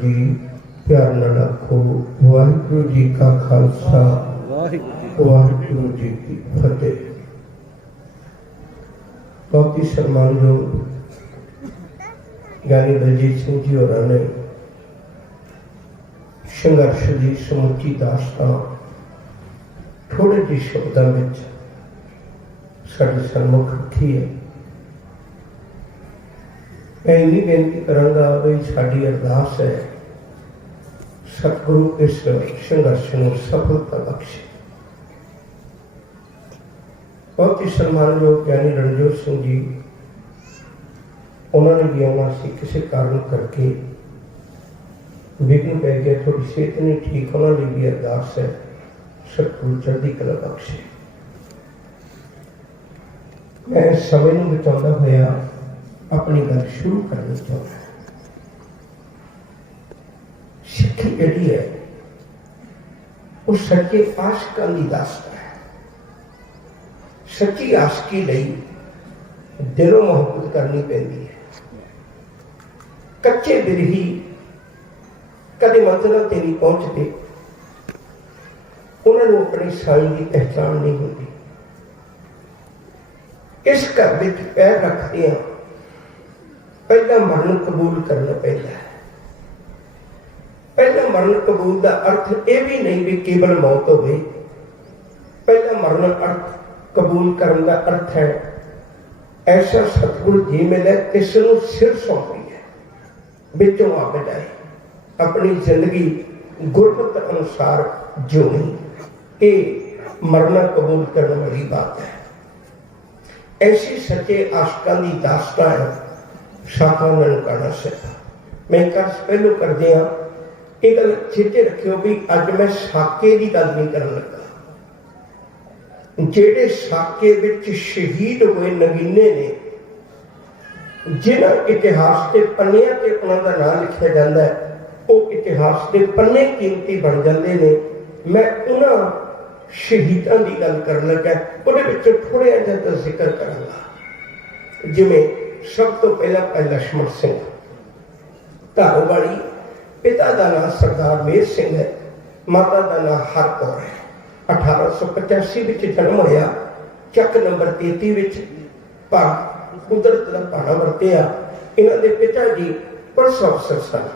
जी प्यार नाल आखो वाहिगुरू जी का खालसा वाहिगुरू जी की फतेह। बहुत ही सम्मानयोग ज्ञानी बलजीत सिंह जी होरां ने संघर्ष की समुची दास्तां थोड़े जी शब्दों में साडे सन्मुख रखी है। मैं इन्नी बेनती करांगा भी साडी अरदास है सतगुरु इस संघर्ष को सफलता बख्शे। बहुत ही सम्मानयोग ज्ञानी रणजोत सिंह जी उन्होंने भी आना सी, किसी कारण करके विघन पै गया, थोड़ी सेहत नहीं ठीक, उन्होंने भी अरदास है सतगुरु चढ़ती कला बख्शे। मैं समय को बचाता होया अपनी गल शुरू करनी चाहता। सिक्खी जिहड़ी है वो सच्चे आशिकां दी दास्तां है। सच्ची आशिकी लई दिलों मोहब्बत करनी पैंदी है। कच्चे बिरही कदे मंजिल ते नहीं पहुंचते, उन्होंने अपनी साई की पहचान नहीं होती। इस घर में पैर रखते हैं पहला मरण कबूल करना पैदा है। पहला मरण कबूल का अर्थ यह भी नहीं भी केवल मौत हो गई। पहला मरण अर्थ कबूल करने का अर्थ है ऐसा सतगुरु जी मिले इसनों सिर सौंपी है, बिचों आ बजाए अपनी जिंदगी गुरमत अनुसार जिउणी। ये मरना कबूल करने वाली बात है। ऐसी सच्चे आशिकां की दास्तां है शाखा ननकाना साहिब। मैं कल पहलू कर दिया ये गल चेते रखियो भी अज मैं साके की गल नहीं कर लगा। जेड़े साके विच शहीद हुए नगीने ने जिन्हां इतिहास के पन्नियां ते उन्हां दा नाम लिखिया जाता है, वो इतिहास के पन्ने कीमती बन जाते हैं। मैं उन्हां शहीदों की गल कर लगा, वो थोड़ा जिहा जिक्र करांगा। जिवें सब तो पहला भाई लक्ष्मण सिंह धारोवाली, पिता का नाम सरदार मेहर सिंह है, माता का नाम हरकौर है। 1885 में जन्म होया, चक नंबर 33 कुदरत का भाड़ा वरतिया। इन्हों के पिता जी पुलिस अफसर सन,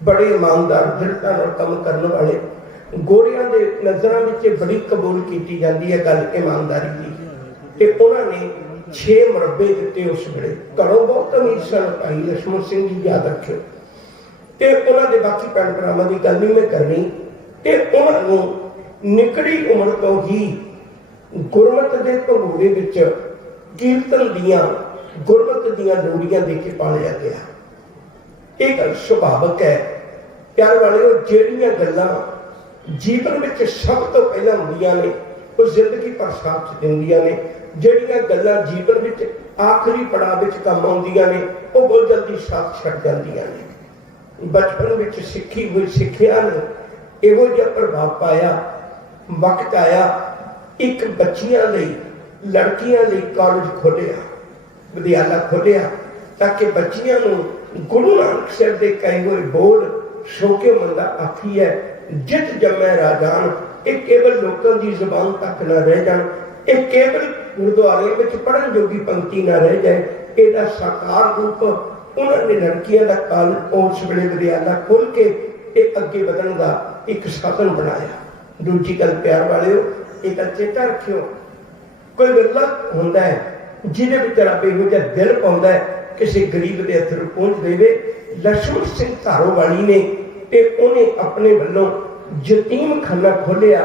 बड़े ईमानदार दृढ़ता काम करने वाले। गोरियां के नजरों में बड़ी कबूल की जाती है गल ईमानदारी की। उन्होंने 6 मुरब्बे दिते उस वेले। घरों बहुत अमीर सन भाई लक्ष्मण सिंह जी, याद रखियो। तो उन्होंने बाकी भैन भरावां की गल नहीं मैं करनी। तो उन्होंने निकड़ी उम्र तो ही गुरमत के भंगूरे विच कीर्तन दियां गुरमत दियां लोड़ियां दे के पालिया गया। एक गल सुभावक है प्यार वाले, ਜਿਹੜੀਆਂ ਗੱਲਾਂ जीवन में सब तो पहला होंदियां ने वो जिंदगी पर साथ दिंदियां ने। ਜਿਹੜੀਆਂ ਗੱਲਾਂ जीवन में आखिरी पड़ाव में काम आउंदियां ने वो बहुत जल्दी साथ छड़ जांदियां ने। बचपन में सिक्खी हुई सिक्ख्या ने इहो जिहा प्रभाव पाया। वक्त आया एक बच्चियां लई लड़कियां लई कॉलेज खोलिया, विद्यालय खोलिया, ताकि बच्चियां नूं गुरु नानक साहिब दे कहे हुए बोल सो के मंदा आखी है जित जमै राजान। ये केवल लोगों की जुबान तक न रह जाए, ये केवल गुरुद्वारे में पढ़न जोगी पंक्ति न रह जाए। इसका साकार रूप उन्होंने लड़कियां का कॉलेज उस वेले विद्यालय खोल के अगे बढ़ने का एक साधन बनाया। दूजी गल प्यार वाले एक चेता रखियो, कोई वेला होंदा है जिहदे विच रब इहो जिहा दिल पाउंदा है किसी गरीब के अथरू पहुंच देवे। लक्ष्मण सिंह धारोवाली ने ते उन्हें अपने वल्लों यतीम खाना खोलिया।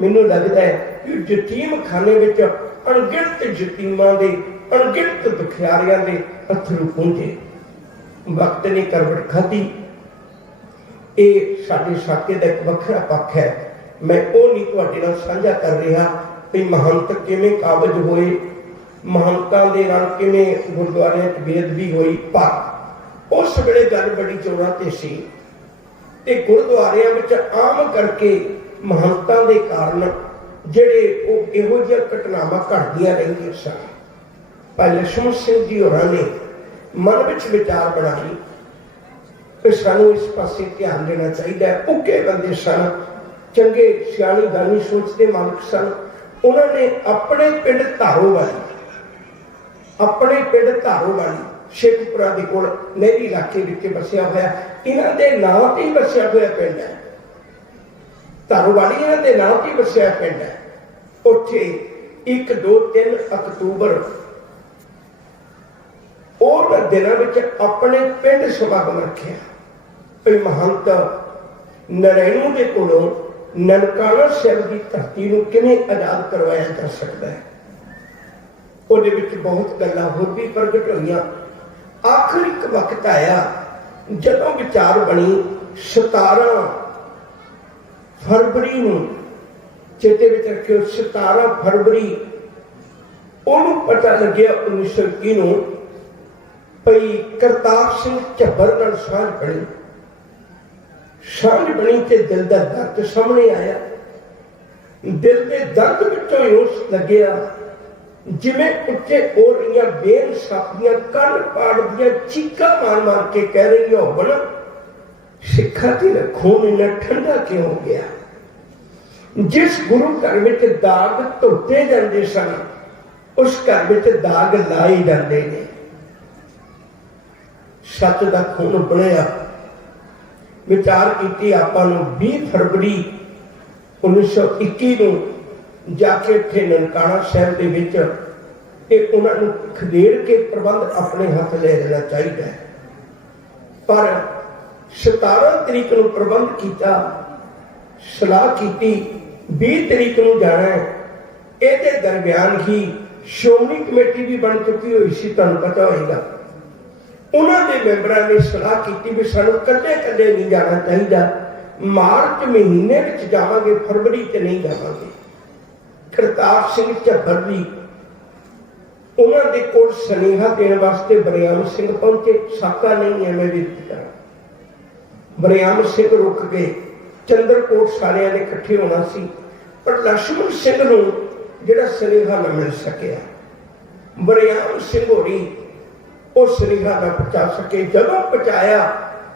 मैनूं लगदा है कि यतीम खाने विच अणगिणत यतीमां दे अणगिणत दुखियारियां दे अथरू पहुंचे। वक्त ने करवट खाधी। ये साडे साके दा एक वखरा पक्ष है। मैं वो नहीं तुहाडे नाल साझा कर रहा भी महंत किवें काबज होए, महंतां दे नाल किवें गुरुद्वारे बेअदबी हुई। पर उस वेले गल बड़ी जोरां ते सी ते गुरुद्वारियां विच आम करके महंतां दे कारण जिहड़े वो इहो जिहा घटनावां घटदियां रहिंदियां सन। भाई लक्ष्मण सिंह जी होरां ने मन विच विचार बनाई कि सानू इस पासे ध्यान देना चाहिए। उगे बंदे सन, चंगे सियाणी दानी सोच के मालक सन। उन्होंने अपने पिंड धारोवाली, अपने पिंड धारोवाली शेखपुरा के कोल नहरी इलाके में बसिया होया, इन्हों के नाम से बसिया हुआ पिंड है। धारोवाली इन्हों के नाम से बसिया पिंड है। उत्थे 1, 2, 3 अक्तूबर और दिनों में अपने पिंड समागम रखे। महंत नरैणू के कोलों ननकाना साहिब की धरती को किवें आजाद करवाया जा सकता है। ਉਹਦੇ ਵਿੱਚ बहुत गल्लां होर भी प्रगट हुई। आखिर एक वक्त आया जदों विचार बनी 17 फरवरी ਨੂੰ, चेते ਵਿੱਚ रखियो 17 फरवरी ਉਹਨੂੰ पता लग्या 1921 ਨੂੰ ਭਈ ਕਰਤਾਰ ਸਿੰਘ ਝੱਬਰ ਨਾਲ ਸਾਂਝ ਬਣੀ। ਸਾਂਝ ਬਣੀ ਤੇ ਦਿਲ ਦਾ ਦਰਦ ਸਾਹਮਣੇ ਆਇਆ। ਦਿਲ ਦੇ ਦਰਦ ਵਿੱਚੋਂ ਹੀ ਉਸ ਲੱਗਿਆ ਜਿਵੇਂ ਉੱਚੇ ਹੋ ਰਹੀਆਂ ਬੇਇਨਸਾਫੀਆਂ ਕੰਨ ਪਾੜਦੀਆਂ ਚੀਕਾਂ ਮਾਰ ਮਾਰ ਕੇ ਕਹਿ ਰਹੀਆਂ ਹੋਣ, ਸਿੱਖਾਂ ਤੇ ਖੂਨ ਇੰਨਾ ਠੰਡਾ ਕਿਉਂ ਹੋ ਗਿਆ। ਜਿਸ ਗੁਰੂ ਘਰ ਵਿੱਚ ਦਾਗ ਧੋਤੇ ਜਾਂਦੇ ਸਨ, ਉਸ ਘਰ ਵਿੱਚ ਦਾਗ ਲਾਏ ਜਾਂਦੇ ਨੇ। ਸੱਚ ਦਾ ਖੂਨ ਬਣਿਆ। विचार की आपां 20 फरवरी 1921 ਨੂੰ जाके उत्थे ननकाना साहिब दे विच उन्होंने खदेड़ के प्रबंध अपने हाथ ले लेना चाहिए। पर 17 तरीक को प्रबंध किया, सलाह की 20 तरीक को जाना है। ये दरम्यान ही श्रोमणी कमेटी भी बन चुकी हुई सी, तुहानूं पता होएगा। उन्होंने मैंबरों ने सलाह की भी सानू कदे कदे नहीं जाना चाहिए, मार्च महीने में जावांगे, फरवरी से नहीं जावांगे। करतार सिंह झब्बर जी उन्होंने कोल सुनेहा देने वास्ते बरियाम सिंह पहुंचे। साका नहीं है मैं भी बरियाम सिंह रुक गए। चंद्रकोट सारिया ने इकट्ठे होना सी, पर लक्ष्मण सिंह नूं जिहड़ा सुनेहा न मिल सकिया। बरियाम सिंह होरी उस सुनेहा न पहुंचा सके। जदों पहुंचाया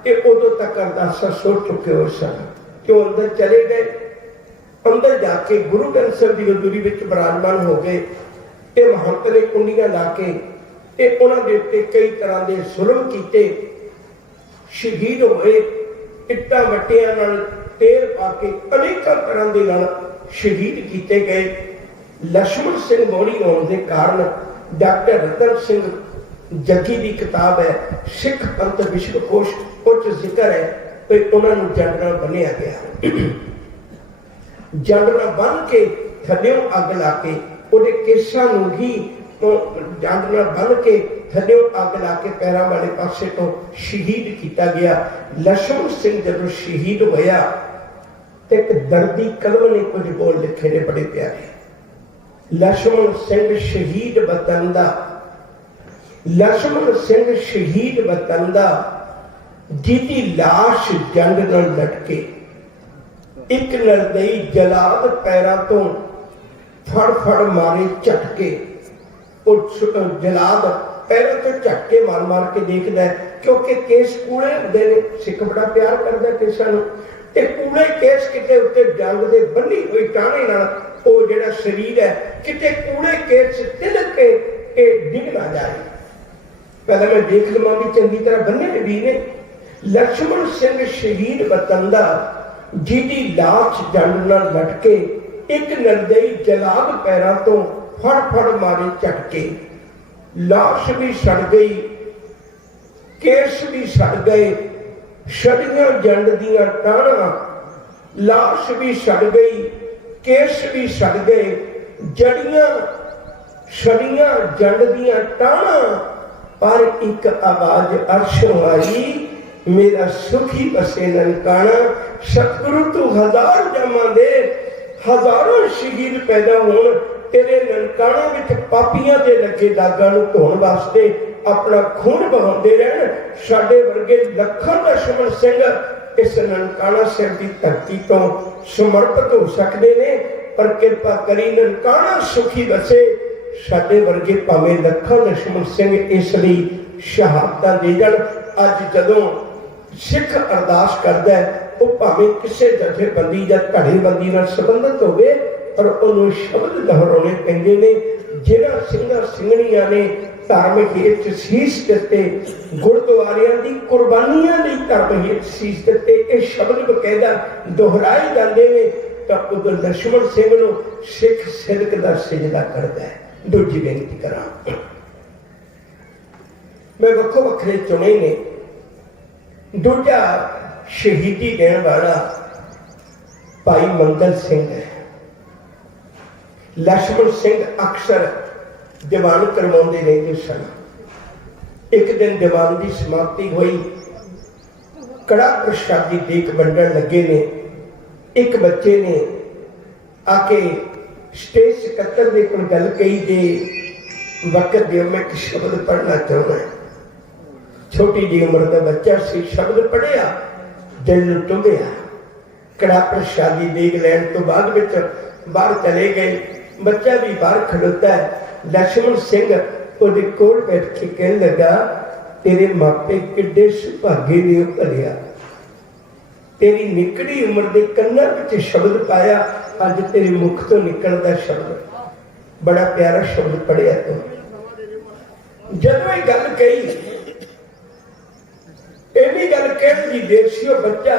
तो उदों तक अरदासा सोच चुके हो सन कि अंदर चले गए। अंदर जाके गुरु ग्रंथ साहिब की हजूरी में विराजमान हो गए। ये महंत ने कुंडियां ला के उन्होंने उत्ते कई तरह के जुल्म किए, शहीद होए। इट्टां वट्टियां नाल तेल पा के अनेक तरह के नाल शहीद किए गए। लक्ष्मण सिंह मौड़ी होने के कारण डॉक्टर रतन सिंह जग्गी की किताब है सिख पंथ विश्वकोश, कुछ जिक्र है कि उन्होंने जनरल बनिया गया। जनरल बन के थल्यों अग ला के उहदे केसां नूं ही जनरल बन के थल्यों अग ला के पैरों वाले पासे तो शहीद किया गया। लक्ष्मण सिंह जब शहीद होया तो एक दर्दी कलम ने कुछ बोल लिखे ने बड़े प्यारे। लक्ष्मण सिंह शहीद वतन दा, लक्ष्मण सिंह शहीद वतन दा, जिहदी लाश जंड नाल लटके, एक निर्दयी जलाद पैरां तो फड़ फड़ मारे झटके। जलाद पैरों तो झटके मार मार के देखदा है, क्योंकि केस कूड़े हुंदे ने। सिख बड़ा प्यार करदा केसां नूं, ते कूड़े केस किते उत्ते जंग दे बन्नी हुई टाणे नाल ਉਹ ਜਿਹੜਾ शरीर है किते कूड़े केस तिलक के डिग ना जाए। पहले मैं देख लवां भी चंगी तरह बन्ने भी ने। लक्ष्मण सिंह शहीद वतन दा, जिहदी लाश जंड नाल लटके, एक निर्दयी जलाद पैरां तो फड़ फड़ मारे झटके। लाश भी सड़ गई, केस भी सड़ गए, सड़ियां जंड दियां टाणां। लाश भी सड़ गई, केस भी सड़ गए, जड़ियां सड़ियां जंड दियां टाणां। पर एक आवाज अर्शों आई, मेरा सुखी बसे ननकाना। सतगुरु तू हजार जमा दे, हजारों शहीद पैदा होण तेरे ननकाना विच पापियां दे लगे दागां नूं धोण वास्ते अपना खून बहाउंदे रहण। साडे वर्गे लखां लक्ष्मण सिंह इस ननकाना साहिब की धरती तो समर्पित हो सकते हैं, पर कृपा करी ननकाना सुखी बसे। साडे वर्गे भावें लखां लक्ष्मण सिंह इसलिए शहादतां दे जाण। अज जदों सिख अरदास करता है वो भावें किसी जथेबंदी या धड़ेबंदी नाल संबंधित होवे पर उन्होंने शब्द दोहराने पैंदे ने जिन्हां सिंघां सिंघणियां ने धर्म हेठ सीस दिते गुरुद्वारियां दी कुर्बानियां लई धर्म हेठ सीस दिते ये शब्द बकायदा दोहराए जाते हैं तो उधर लक्ष्मण सिंह नूं सिख सिदक दा सिजदा करता है। दूजी बेनती करा मैं वक्खो वखरे चुने ने दूजा शहीदी देने वाला भाई मंगल सिंह है। लक्ष्मण सिंह अक्सर दीवान करवाते रहते सन। एक दिन दीवान की समाप्ति हुई कड़ा प्रसादी देख वंडन लगे ने एक बच्चे ने आके स्टेज सकत्तर दे कोल गल कही जे वक्त दियो मैं एक शब्द पढ़ना चाहना। छोटी जी उम्र का बच्चा सी शब्द पढ़िया दिल टुंबिया कड़ा प्रसादी देख लैन तो बाद विच बाहर चले गए। बच्चा भी बाहर खड़ोता है। लक्ष्मण सिंह उसके कोल बैठ के कहने लगा तेरे मापे किड्डे सुभागे ने भलिया तेरी निकड़ी उम्र के कन्ना विच शब्द पाया अज तेरे मुख तो निकलता शब्द बड़ा प्यारा शब्द पढ़िया तुम। जदों ये गल कही इन्नी गल कहने की देर सी बच्चा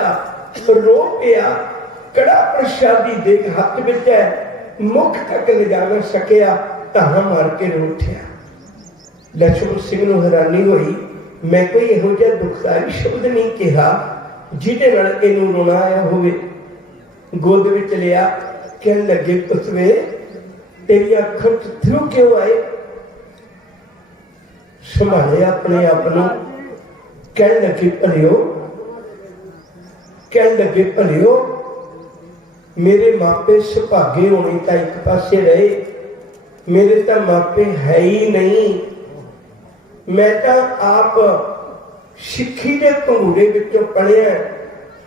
रो पिया। कड़ा प्रसादी देख हाथ विच है मुख तक ले जा ना सकिया ताहा मार के रो उठिया। लक्ष्मण सिंह नूं हैरानी हुई मैं कोई इहो जिहा दुखदाई शब्द नहीं कहा जिहदे नाल इहनूं रोना आया होवे। गोद विच लिया कहन लगे पुतवे तेरी अखां च अथरू क्यों आए। संभाले अपने आप नूं कहन लगे भलियो मेरे मापे सुभागे होने तो एक पासे रहे मेरे तो मापे है ही नहीं। मैं तो आप सिक्खी के भंगूरे विचों पढ़िया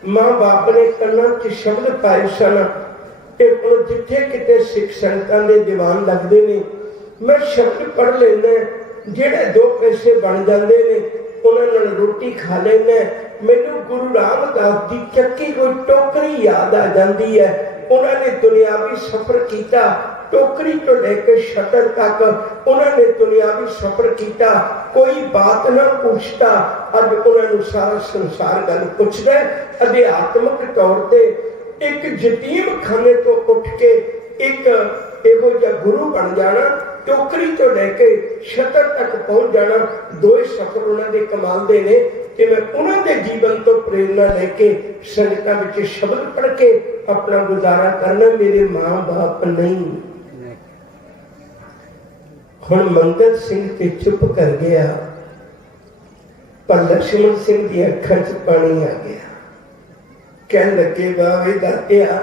मां बाप ने कन्ना च शब्द पाए सन जिथे किते सिख संगतां दे दीवान लगते ने मैं शब्द पढ़ लेना जेड़े दो पैसे बन जाते ने उन्होंने रोटी खा लेना। मैनू गुरु रामदास की चक्की कोई टोकरी याद आ जाती है। उन्होंने दुनियावी सफर किया टोकरी तो लेकर शटर तक उन्होंने दुनियावी सफर किया कोई बात ना पूछता। अज उन्होंने सारा संसार गल पूछता है। अध्यात्मक तौर पर एक यतीम खाने तो उठ के एक इहो जिहा गुरु बन जाना टोकरी तो लैके शतर तक पहुंच जाना दो सफर उन्होंने कमाल दे ने कि मैं उन्होंने जीवन तो प्रेरणा लेके संगतां विच शब्द पढ़ के अपना गुजारा करना मेरे मां बाप नहीं। हुण मंगल सिंह ते चुप कर गया पर लक्ष्मण सिंह दी अखां च पानी आ गया। कहन लगे बावे दातिया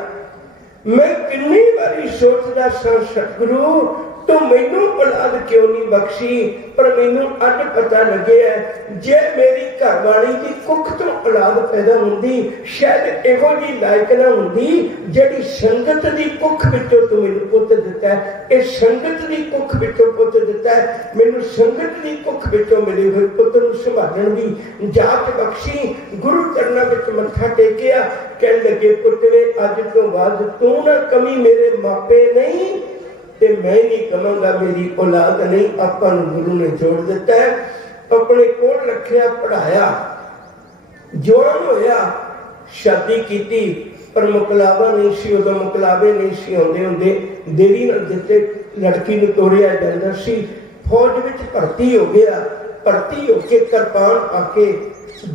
मैं कितनी बारी सोचदा सा सतगुरु तो मैनू औलाद क्यों नहीं बख्शी पर मैनू अज पता लगे है जे मेरी घरवाली की कुख तो औलाद पैदा होंदी शायद इहो जी लायक ना होंदी जिहड़ी संगत की कुख विचों तू मैनू पुत दिता है। इस संगत की कुख विचों पुत दिता है। मैनू संगत की कुख विचों मिले हुए पुत नूं संभालण दी जात बख्शी। गुरु चरणां विच मत्था टेकिया कहण लगे पुत्रे अज तो बाद तू ना कमी मेरे मापे नहीं ते मैं नहीं कहांगा मेरी औलाद नहीं। आपां नूं गुरु ने जोड़ दिता है अपने कोल रखिया पढ़ाया जवान होया शादी की पर मुकलावा नहीं सी उदों मुकलावे नहीं सी आउंदे हुंदे देरी नाल दिते लड़की नूं तोड़िया जांदा सी। फौज विच भर्ती हो गया भर्ती होके किरपान आके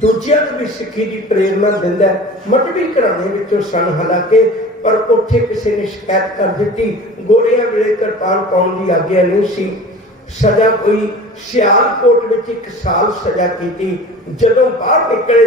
दूजियां नूं भी सिक्खी की प्रेरणा दिंदा मजहबी घराने विचों सन हालांकि पर उत्थे किसी ने शिकायत कर दी गोलियां वेले किरपान पाउण की आग्या नहीं सी। सजा कोई सियालकोट विच 1 साल सजा की। जदों बाहर निकले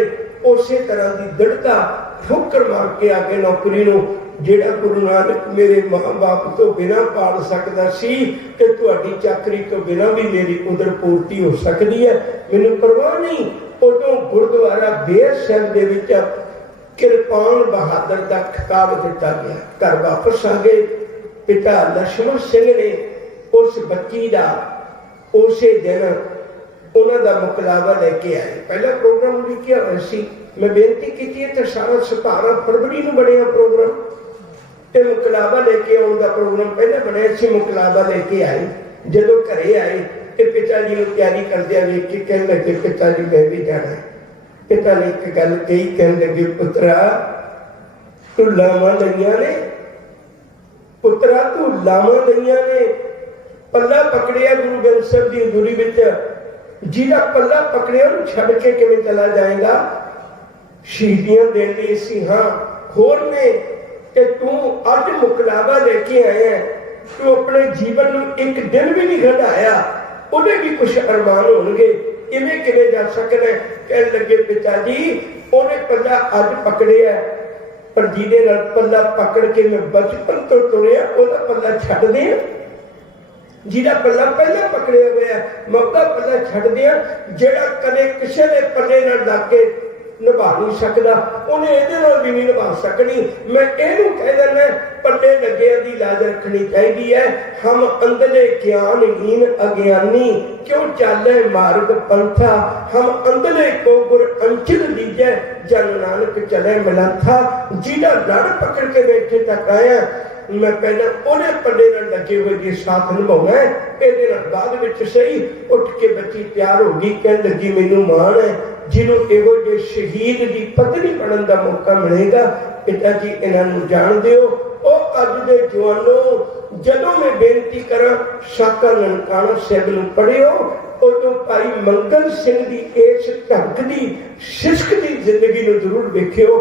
उस तरह की दृढ़ता ठोकर मार के आगे नौकरी नूं जेड़ा गुरु नानक मेरे मां बाप तो बिना पाल सकता सी ते तुहाडी चाकरी तो बिना भी मेरी उधर पूर्ति हो सकती है मैनूं परवाह नहीं। उदों गुरुद्वारा बेर साहिब दे विच किरपान बहादुर का खिताब दिता गया। घर वापस आ गए। पिता लक्ष्मण सिंह ने उस बच्ची का उस दिन उन्हों का मुकलावा लेके आए। पहला प्रोग्राम लिखिया हुआ सी मैं बेनती की है तो सारा 17 फरवरी को बनया प्रोग्राम, तो मुकलाबा लेके आने का प्रोग्राम पहले बनया सी। मुकलाबा लेके आए, जो घरे आए तो पिता जी को तैयारी करदे वेख के कहने लगे पिता जी मैं भी जाना है। पिता ने एक गल कही, कहने लगे पुत्रा तू लावां लईयां ने, पुत्रा तू लावां लईयां ने, पल्ला पकड़िया गुरु ग्रंथ साहिब की हजूरी विच, जिहदा पल्ला पकड़िया उहनूं छड्ड के किवें चला जाएगा। शहीदियां देण लई सी हां होर ने कि तू अज मुकलाबा लेके आया, तू अपने जीवन में एक दिन भी नहीं घटाया, उहदे भी कुछ अरमान होणगे, इवें किवें जा सकदा। कहण लगे पिता जी उहने पल्ला अज पकड़िया, पर जिहदे नाल पल्ला पकड़ के मैं बचपन तो तुरिया उहदा पल्ला छड्ड दियां, जिहदा पल्ला पहला पकड़िया होया मैं उहदा पल्ला छड्ड दियां। जिहड़ा कदे किसी दे पल्ले नाल लग के निभा नहीं सकता, उन्हें ये भी नहीं निभा सकनी। मैं इहनूं कह देना पल्ले लग्गिया की लाज रखनी चाहिए है। हम अंधले ज्ञानहीन अज्ञानी क्यों चाले मार्ग पंथा, हम अंधले को गुर अंचल दीजे जन नानक चले मिलाथा। जिहदा लड़ पकड़ के बैठे तक आया मैं पहले उन्हें पल्ले लगे हुए जी साथ निभाना है, ये बाद में सही उठ के बच्ची तैयार हो गई, कह लगी मैनू मान है जिन्हों एहो जे शहीद की पत्नी बनने का मौका मिलेगा। पिता जी इन्हों जान दिओ। ओ अज दे जवानों जदों मैं बेनती करा साका ननकाना साहिब नूं पढ़ियो, उदों भाई मंगल सिंह की इस ढंग की सिस्क की जिंदगी नूं जरूर वेखियो,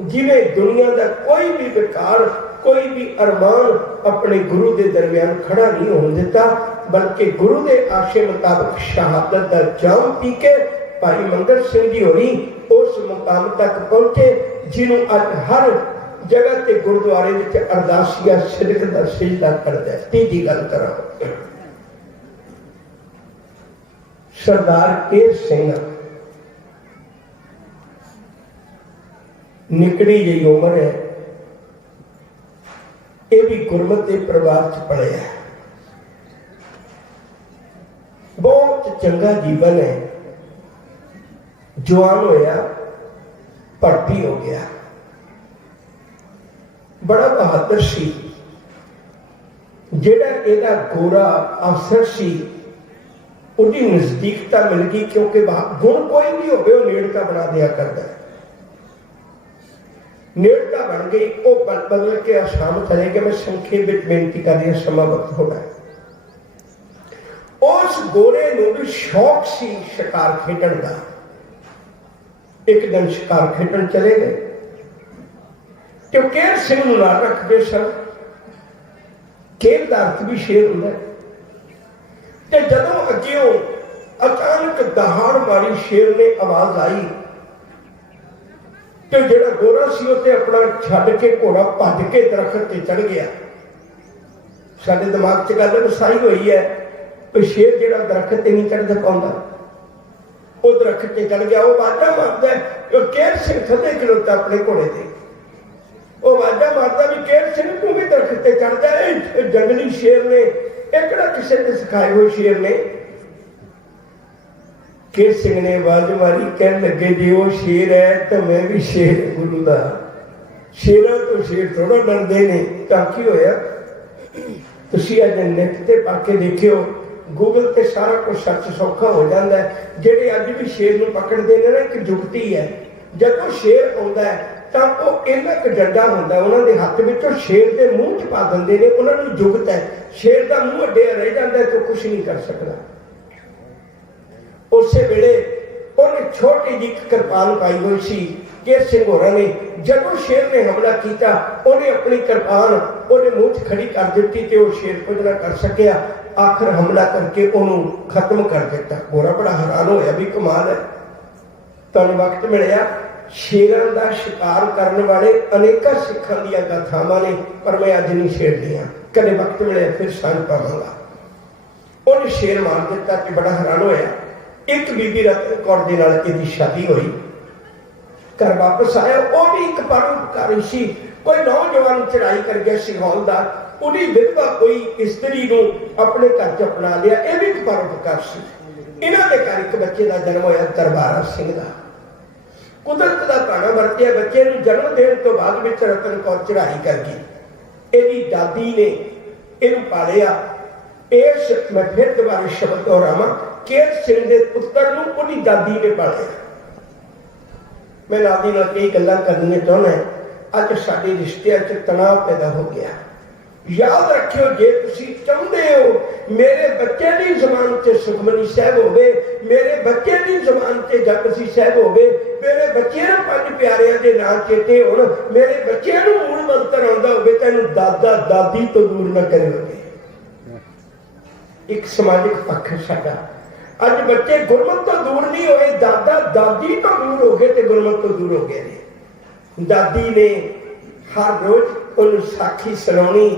जिवें दुनिया का कोई भी विकार कोई भी अरमान अपने गुरु के दरमियान खड़ा नहीं होने दिता, बल्कि गुरु के आशे मुताबिक शहादत का जाम पी के भाई मंगल सिंह जी होरी उस मुकाम तक पहुंचे जिन्हों अज हर जगह ते गुरुद्वारे विच अरदासिया सिदक दा सजदा करदा है। तीजी गल करा सरदार केर सिंह, निकड़ी जी उम्र है, ये भी गुरमत के परिवार च पढ़िया है, बहुत चंगा जीवन है। जवान होया भर्ती हो गया, बड़ा बहादुर सी। जेड़ा एदा गोरा अफसर सी उसकी नजदीकता मिल गई, क्योंकि गुण कोई भी हो नेड़ता बना दिया करता है। नेड़ता बन गई, वो बदल के आसाम चले गए। मैं संक्षेप में बेनती कर रही समा वक्त होना है। उस गोरे नूं भी शौक सी शिकार खेडण का। एक दिन शिकार खेडण चले गए, तो केर सिंह नूं नाल रखदे सन। केर दा अर्थ भी शेर हुंदा है। ते जदों अग्गियों अचानक दहाड़ मारी, शेर ने आवाज आई, तो जिहड़ा गोरा सी उते अपना छड्ड के घोड़ा भज के दरखत ते चढ़ गया। साडे दिमाग च गल वसाई हुई है कि शेर जिहड़ा दरखत ते नहीं चढ़ पाउंदा, वो दरखत ते चढ़ गया। वो वाजा मारदा है, केर सिंह थल्ले खलोता अपने घोड़े ते, वो वाजा मारदा भी केर सिंह तू भी दरखत ते चढ़ जा। जंगली शेर ने, एक किसी ने सिखाए हुए शेर ने। केर सिंह ने आवाज मारी, कह लगे जी वो शेर है तो मैं भी शेर गुरु का। शेरा तो शेर थोड़ा डरते ने, तां की होया तुसीं अज नेट ते पा के देखियो, गूगल ते सारा कुछ सर्च सौखा हो जाता है। जेडे अज भी शेर नूं पकड़ते हैं ना, एक जुगती है। जदों शेर आउंदा है तो वह इन्ना क डंडा हुंदा उन्होंने हाथ विचों शेर के मूँह च पा दिंदे ने। उन्होंने जुगत है, शेर का मूँह अड्डिया रह जाता है तो कुछ नहीं कर सकता। उस वेले उन्हें छोटी जी कृपान पाई हुई सी। केर सिंह होरां ने जदों शेर ने हमला किया, उन्हें अपनी कृपान उन्हें मूँह च खड़ी कर दी तो वह शेर कुछ ना कर सकिया। आखिर हमला करके उन्होंने खत्म कर दिता। गोरा बड़ा हैरान होया भी कमाल है, तुहानूं वक्त मिलिया। शेरां दा शिकार करने वाले अनेका सिखां दीयां गाथावां ने, पर मैं अज नहीं छेड़दियां, कदे वक्त मिले फिर सांझ पावांगा। उन्हें शेर मार दिता कि बड़ा हैरान होया। एक बीबी रतन कौर दे नाल इहदी शादी हुई, घर वापस आया। वह भी एक परोपकारी सी। कोई नौजवान चढ़ाई कर गया सिंघौल दा, उहदी विधवा कोई स्त्री नूं अपने घर च अपना लिया, यह भी एक परोपकार सी। इन्हां दे घर एक बच्चे का जन्म होया दरबारा सिंह का। कुदरत का भाना वरतिया। बच्चे नूं जन्म देने तो बाद विच रतन कौर चढ़ाई कर गई। इहदी दादी ने इहनूं पालिया। इस मैं फिर दोबारा शब्द दोहरावां, केर सिंह दे पुत्तर नूं उहदी दादी ने पालिया। मैं नाल दी नाल कई गल्लां करनियां चाहुंदा। अज साडे रिश्तियां च तनाव पैदा हो गया। याद रखियो, जे तुसी चाहुंदे हो मेरे बच्चे दी ज़बान ते सुखमनी साहब होवे, मेरे बच्चे दी ज़बान ते जपजी साहब होवे, मेरे बच्चे नूं पंज प्यारियां दे नाम चेते होण, मेरे बच्चे नूं मूल मंत्र आउंदा होवे, तैनूं दादा दादी तो दूर न करिओ। एक समाजिक पक्ष है साडा। अज बच्चे गुरमत तो दूर नहीं होए, दादा दादी तो दूर हो गए, तो गुरमत तो दूर हो गए ने। दादी ने हर रोज उन्हें साखी सुनानी।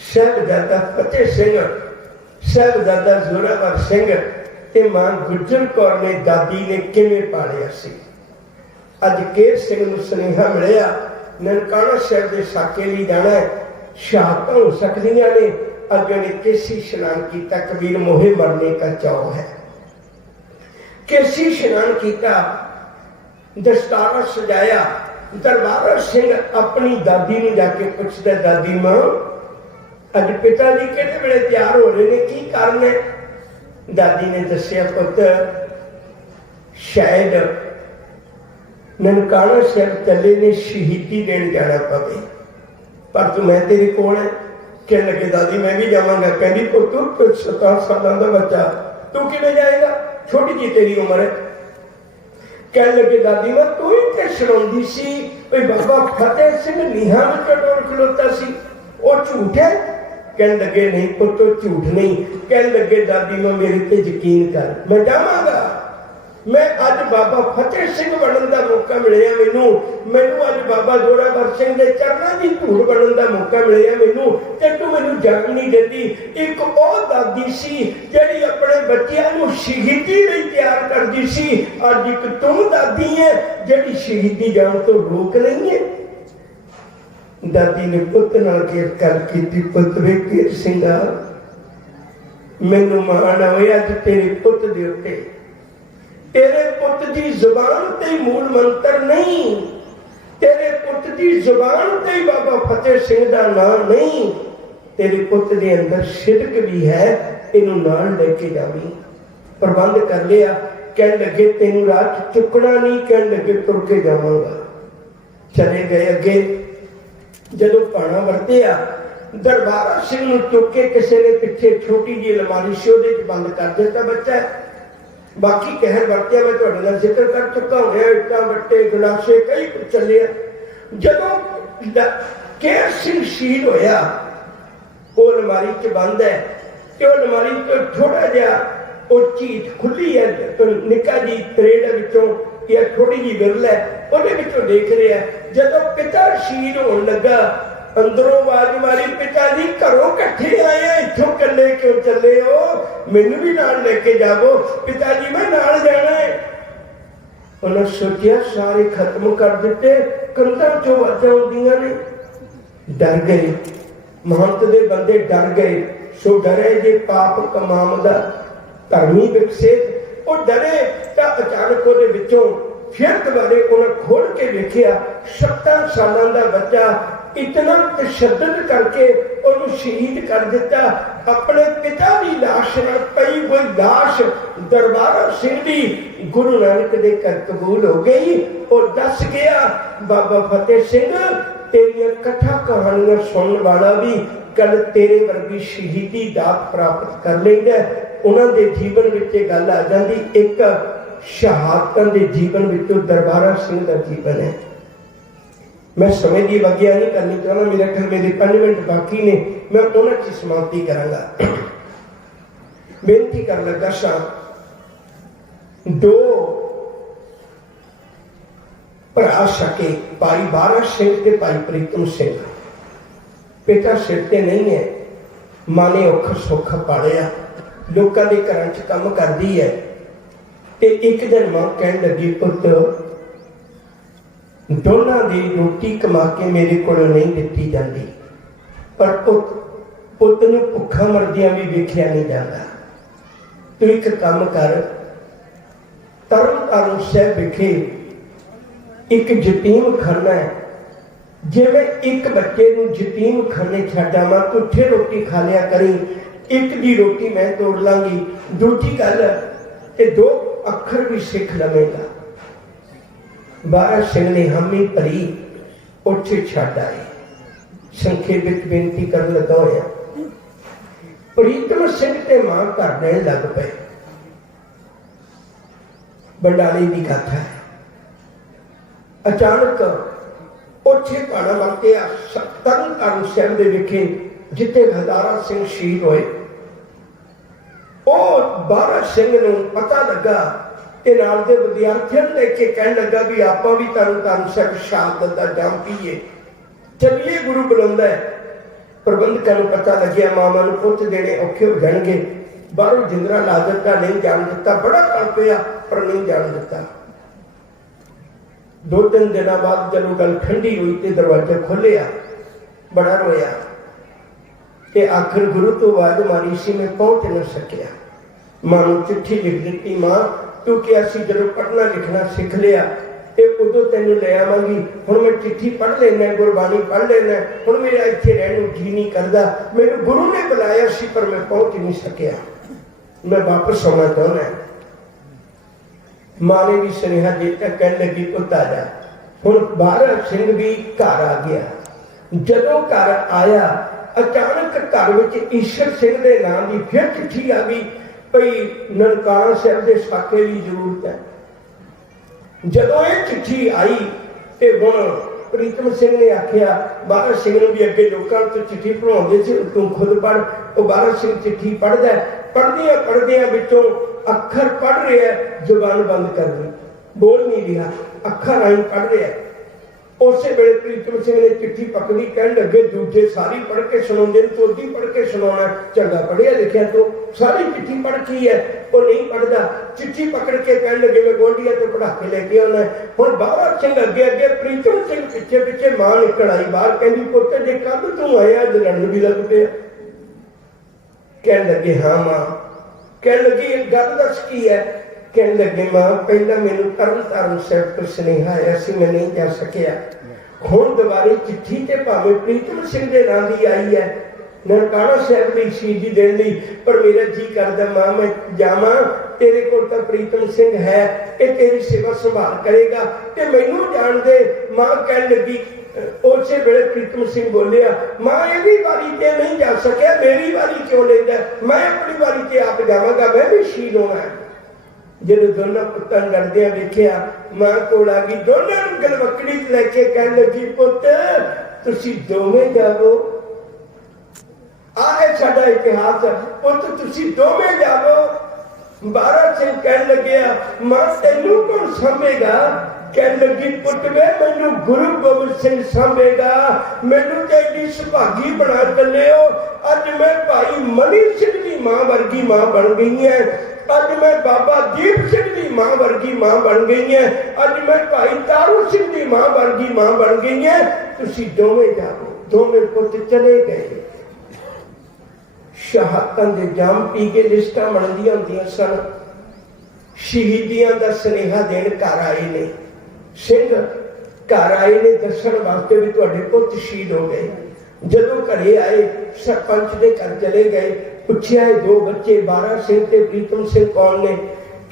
साहिबजादा फतेह सिंह, साहिबजादा जोरावर सिंह ते मां गुजर कौर ने दादी ने किवें पालिया सी। अज केर सिंह नूं सुनेहा मिलिया ननकाना साहिब दे साके लई जाना है, शहादतां हो सकदियां ने। अगे ने केसी स्नान किया, कबीर मोहे मरने का चाव है। केसी स्नान किया, दस्तारा सजाया। दरबारा सिंह अपनी दादी ने जाके पूछता, दादी मां अज पिताजी किहड़े वेले तैयार हो रहे ने, की कारण है? दादी ने दस्सिया, पुत शायद ननकाना साहिब चले ने शहीदी देण जाना पवे, पर तू मैं तेरे कोल है। कह लगे दादी मैं भी जावांगा। कहती पुत तू 17 साल का बच्चा, तू किवें जाएगा, छोटी जी तेरी उम्र है। कह लगे दादी मैं तू ही ते सुणाउंदी सी भाई बाबा फतेह सिंह नीहां विच डोल खलोता सी, वो झूठ है? कह लगे नहीं पुत झूठ नहीं। कह लगे दादी मैं मेरे ते यकीन कर, मैं जावांगा। मैं अज बाबा फतेह सिंह बनने का मौका मिलिया मैनू, मैनू अज बाबा जोरावर सिंह के चरणों की धूड़ बनने का मौका मिलिया मैनू, ते तू मैनू जग नहीं देती। एक और दादी सी जिहड़ी अपने बच्चों को शहीदी लई तैयार करती सी, अज एक तू दादी है जिहड़ी शहीदी जाण तो रोक नहीं है। दादी ने पुत नाल गल की, पुत वे केर सिंघा मैनू मान होया अज तेरे पुत दे उत्ते, तेरे पुत की जुबान ते मूल मंत्र नहीं, तेरे पुत की जुबान ते बाबा फतेह सिंह का नाम नहीं, तेरे पुत के अंदर सिदक भी है, इनू नाल लेके जावी। प्रबंध कर लिया। कह लगे तेनू रात चुकना नहीं, कह लगे तुर के जावांगा। चले गए अगे। जदों पाना वरतिया, दरबारा सिंह नूं चुक के किसी ने पिछे छोटी जी अलमारी से उहदे च बंद कर दिता। बच्चा बाकी कहर वरतिया मैं तुहाडे नाल जिक्र कर चुका हूं, इट्टां बट्टे गलासे कई कुछ चले। जदों केर सिंह शहीद होया, वो अलमारी च बंद है, कि अलमारी तो थोड़ा जिहा वो चीज खुली है, निक्का जी त्रेड विचों या थोड़ी जी विरल है, ਉਹਦੇ ਵਿੱਚੋਂ देख रहा है। जदों पिता शहीद होने लगा, अंदरों आवाज मारी, पिता जी घरों कट्ठे आए हैं, इत्थों कल्ले क्यों चले हो, मैनू भी नाल लेके जावो। पिता जी मैं नाल जाना है। उन्हें सोचा सारे खत्म कर दिते, कंधां चों आवाज़ां आउंदियां ने। डर गए, महंत दे बंदे डर गए। सो डरे जे पाप कमावदा धर्मी विकसित, वो डरे तो अचानक ਉਹਦੇ ਵਿੱਚੋਂ फिर दोबारे उन्हें खोल के देखिया 17 सालों का बच्चा इतना तशद्दद करके उन्हें शहीद कर दिता। अपने पिता की लाश न पई हुई लाश दरबारा सिंह की गुरु नानक के घर कबूल हो गई। और दस गया बाबा फतेह सिंह तेरिया कथा कहानियां सुनने वाला भी कल तेरे वर्गी शहीदी दात प्राप्त कर लेगा। उन्होंने जीवन में गल आ जाती, एक शहादत के जीवन विचों दरबारा सिंह का जीवन है। मैं समय की वग्या नहीं करनी चाहता, मेरा ख्याल मेरे 5 मिनट बाकी ने, मैं उन्होंने समाप्ति करांगा। बेनती कर लगा सा, 2 भरा सके, भाई बारा सिंह ते भाई प्रीतम सिंह। पिता सिर ते नहीं है, मां ने औखा सौखा पालिया, लोगों के घर च काम करती है। ते एक दिन मां कह लगी, पुत दोनों की रोटी कमा के मेरे को नहीं दिती जाती, पर पुत नूं भुखा मरदियां भी वेखिया नहीं जाता। तू एक काम कर, तरन तारण साहिब विखे एक यतीम खाना है, जे मैं एक बच्चे को यतीम खाने छड्ड आवां, तू उत्थे रोटी खा लिया करी, एक दी रोटी मैं तोड़ लांगी, दूजी गल ते दो अखर भी सिख लवेगा। बारा सिंह ने हामी भरी, उत्थे छड्ड आए। संखेप विच बेनती कर लगा होया, प्रीतम सिंह ते मां घर रहन लग पे। बंडाली की गाथा है। अचानक उत्थे भाड़ा वरतिया तरन तारण साहिब दे विखे जिथे हजारा सिंह शहीद होए, बारा सिंह नूं पता लगा ते नाल दे विद्यार्थियों लेके कहन लगा भी आपां भी तरन तारण साहिब शहादत दा जाम पीए, चलिए गुरु बुलांदा है। प्रबंधकां नूं पता लग्या मामा नूं पुੱਤ देने औखे हो जाणगे। बाहरों जिंदरा ला दिता, नहीं जान दिता, बड़ा कर पिया पर नहीं जान दिता। 2-3 दिन बाद जब गल ठंडी हुई तो दरवाजा खोलिया, बड़ा रोया कि आखिर गुरु तो आवाज मारी सी, मैं पहुंच न सकिया। मां नूं चिट्ठी लिख दी, मां क्योंकि असीं जदों पढ़ना लिखना सिख लिया ते उदों तैनूं ले आवांगी, हुण मैं चिट्ठी पढ़ लेना, गुरबाणी पढ़ लेना, हुण मेरा इत्थे रहण नूं जी नहीं करदा, मैनूं गुरु ने बुलाया सी पर मैं पहुंच नहीं सकिया, मैं वापस आना चाहना। मां ने भी सुनेहा देता, कहने लगी पुੱਤ आ जा। हुण बारा सिंह भी घर आ गया। जदों घर आया अचानक घर विच ईश्वर सिंह दे नाम की फिर चिट्ठी आ गई, भई ननकाना साहिब दे साके की जरूरत है। जदों ये चिट्ठी आई तो हुण प्रीतम सिंह ने आखिया, बारा सिंह भी अगे लोगों तो चिट्ठी पढ़ाते थे, तू खुद पढ़। वो बारा सिंह चिट्ठी पढ़दा, पढ़दिया पढ़दिया विचों अखर पढ़ रहा है, जुबान बंद कर दी, बोल नहीं रहा, अखर आई पढ़ रहा है। उस वेले प्रीतम सिंह ने चिट्ठी पकड़ी, कहन लगे दूजे सारी पढ़ के सुनाते हैं, तो अद्धी पढ़ के सुनाना, चंगा पढ़िया लिखिया तो सारी चिट्ठी पढ़ की है, वो नहीं पढ़ता। चिट्ठी पकड़ के कहन लगे मैं गोंडिया तो पढ़ा के लेके आना। हुण बारा सिंह अगे अगे, प्रीतम सिंह पिछे पिछे। मां निकल आई बाहर, कहती पुੱਤ जे कल तू आया अज लड़न भी लग पे। कहन लगे हाँ मां। कहन लगी गल दस की है। कहन लगे मां पहला मैनू तरन तारण साहिब तो सुनेहा आया सी, मैं नहीं जा सकिया। हुण दुबारे चिट्ठी ते भावें प्रीतम सिंह दे नाम दी आई है, ननकाना साहिब दी शहीदी देण लई, पर मेरा जी करदा मां मैं जावां, तेरे कोल तां प्रीतम सिंह है, ये तेरी सेवा संभाल करेगा ते मैनू जाण दे। मां कहन लगी, उस वेले प्रीतम सिंह बोलिया, मां एदी वारी ते नहीं जा सकिया, मेरी वारी क्यों लेंदा, मैं अपनी वारी ते आप जावांगा, मैं भी शहीद होना है। जब दोनों पुत्तां लड़दियां वेखिया, मां कोल आ गई, दोनों नूं गलवकड़ी च लैके कहन लगी, पुੱਤ तुसीं दोवें जावो, आए साडा इतिहास, पुੱਤ तुसीं दोवें जावो। बारा सिंह कहन लगे, मां तैनूं कौन सांभेगा। कहन लगी, पुੱਤ वे मैनू गुरु गोबिंद सिंह सांभेगा, मैनू ते एडी सुभागी बना चले हो। अज मैं भाई मनी सिंह दी मां वर्गी मां बन गई है, अज मैं बाबा दीप सिंह दी मां वर्गी मां बन गई है, अज मैं भाई तारू सिंह दी मां वर्गी मां बन गई है, तुसीं दोवें जाओ। दोवें पुੱਤ चले गए। शहादतां दे जाम पी के लिस्टां बनदियां हुंदियां सन, शहीदियां दा सुनेहा देण घर आए ने सिंह, घर आए ने दस्सण वास्ते भी तुहाडे पुੱਤ शहीद हो गए। जदों घरे आए सरपंच दे घर चले गए, पुछया दो बच्चे बारा सिंह ते प्रीतम सिंह कौन ने।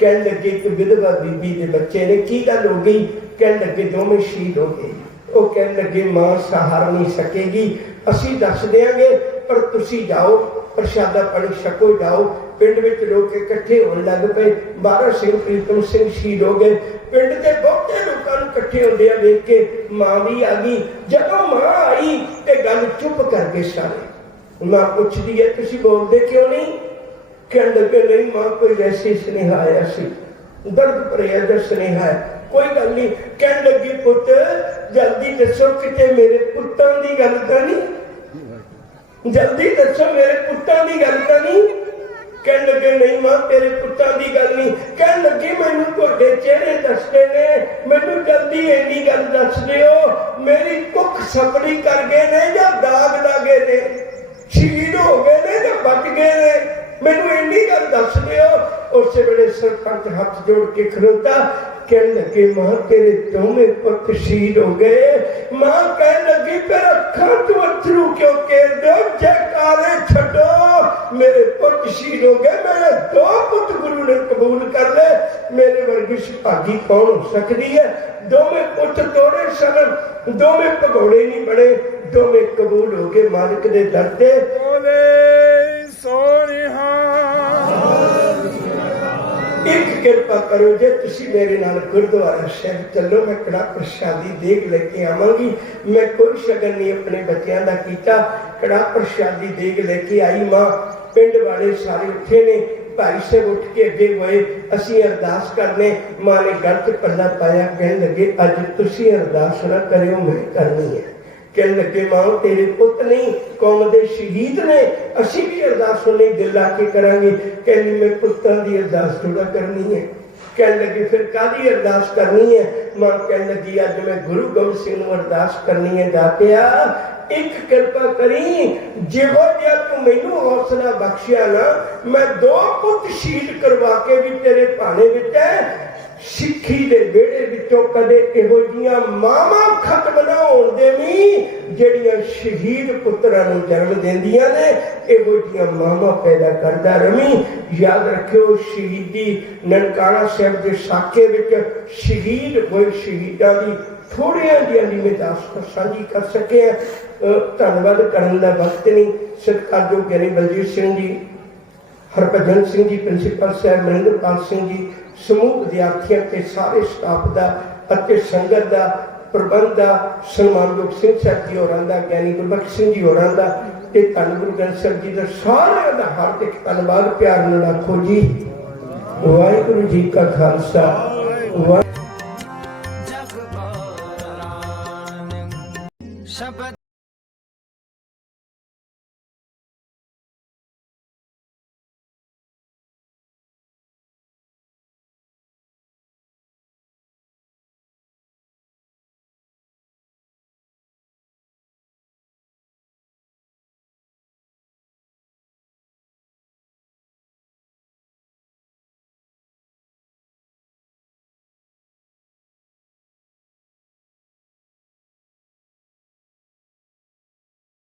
कहन लगे कि विधवा बीबी के बच्चे ने। की गल हो गई। कहन लगे दोवें शहीद हो गए। वो कहन लगे मां सहार नहीं सकेगी, असीं दस देंगे, पर तुसीं जाओ प्रशादा पानी छको, जाओ। पिंड विच लोग इकट्ठे होने लग पे। बारा सिंह प्रीतम सिंह शहीद हो गए। पिंड के बहुते लोगों इकट्ठे होंदे देख के मां भी आ गई। जदों मां आई ते गल चुप कर गए सारे। मां पुछदी है तुसीं बोलदे क्यों नहीं। कहन लगे नहीं मां कोई वैसे सुनेहा आया सी, दर्द भरिया जिहा सुनेहा है, कोई गल नहीं। कहन लगी पुੱਤ जल्दी दसो किते मेरे पुत्तां दी गल तां नहीं, जल्दी दसो मेरे पुत्तां दी गल तां नहीं। कहन लगे नहीं मां तेरे पुत्तां दी गल नहीं। कहन लगी मैनू तुहाडे चेहरे दसदे ने, मैनू जल्दी इन्नी गल दस दिओ, मेरी कुख सपड़ी कर गए ने जां दाग लागे ने, शहीद हो गए ने जां बच गए ने, मैनू इन्नी गल दस दिओ। उस वेले सरपंच हाथ जोड़ के खलोता, कहने लगे मां तेरे दोवें पुत शहीद हो गए। मां कहने लगी फिर अखां तो अथरू क्यों केर दो, जयकारे छड्डो, मेरे पुत शहीद हो गए, मेरे 2 पुत गुरु ने कबूल कर ले, मेरे वर्गी सुभागी कौन हो सकती है। दोवें पुत तोड़े सन, दोवें भगौड़े नहीं बने, दोवें कबूल हो गए मालिक दे दर ते। एक कृपा करो जे तुसी मेरे नाल गुरुद्वारा साहिब चलो, मैं कड़ा प्रसादी देग लेके आवांगी। मैं कोई शगन नहीं अपने बच्चों का कीता, कड़ा प्रसादी देग लेके आई। मां पिंड वाले सारे उठे ने, भाई साहब उठ के अगे होए, असीं अरदास करने। मां ने गलत पल्ला पाया, कहने लगे अज तुसी अरदास ना करियो, मैं करनी है। कहने लगे मां तेरे पुत नहीं कौम दे शहीद ने, असी भी अरदास नहीं दिल ला के करांगे। कहनी मैं पुत्तां दी अरदास थोड़ा करनी है। कहने लगी फिर कादी अरदास करनी है। मां कहने लगी अज मैं गुरु गोबिंद सिंह नूं अरदास करनी है। दातिया एक कृपा करी, जिहो जिहा तू मैनू हौसला बख्शिया ना, मैं 2 पुत शहीद करवा के भी तेरे भाने विच सिक्खी दे बेड़े विचों कदे इहो जिहियां मावां खत्म ना होण देवीं जिहड़ियां शहीद पुत्रां नूं जन्म देंदियां ने, इहो जिहियां मावां पैदा करदा रवीं। याद रखियो शहीदी ननकाणा साहिब दे साके विच शहीद होए शहीदां दी थोड़ियां जिहियां निमितास साझी कर सके। धन्नवाद करन दा वक्त नहीं। सत्कारयोग ज्ञानी बलजीत सिंह जी, हरभजन सिंह जी प्रिंसीपल साहब, मनिंदरपाल सिंह जी, समूह विद्यार्थियों के सारे स्टाफ का संगत का प्रबंध का, सन्मानयोग सिंह साहब जी होरां दा, ज्ञानी गुरबख्श सिंह जी होरां दा, ते धन गुरु ग्रंथ साहब जी का सारे का हार्दिक धन्नवाद। प्यार नाल आखो जी वाहिगुरू जी का खालसा।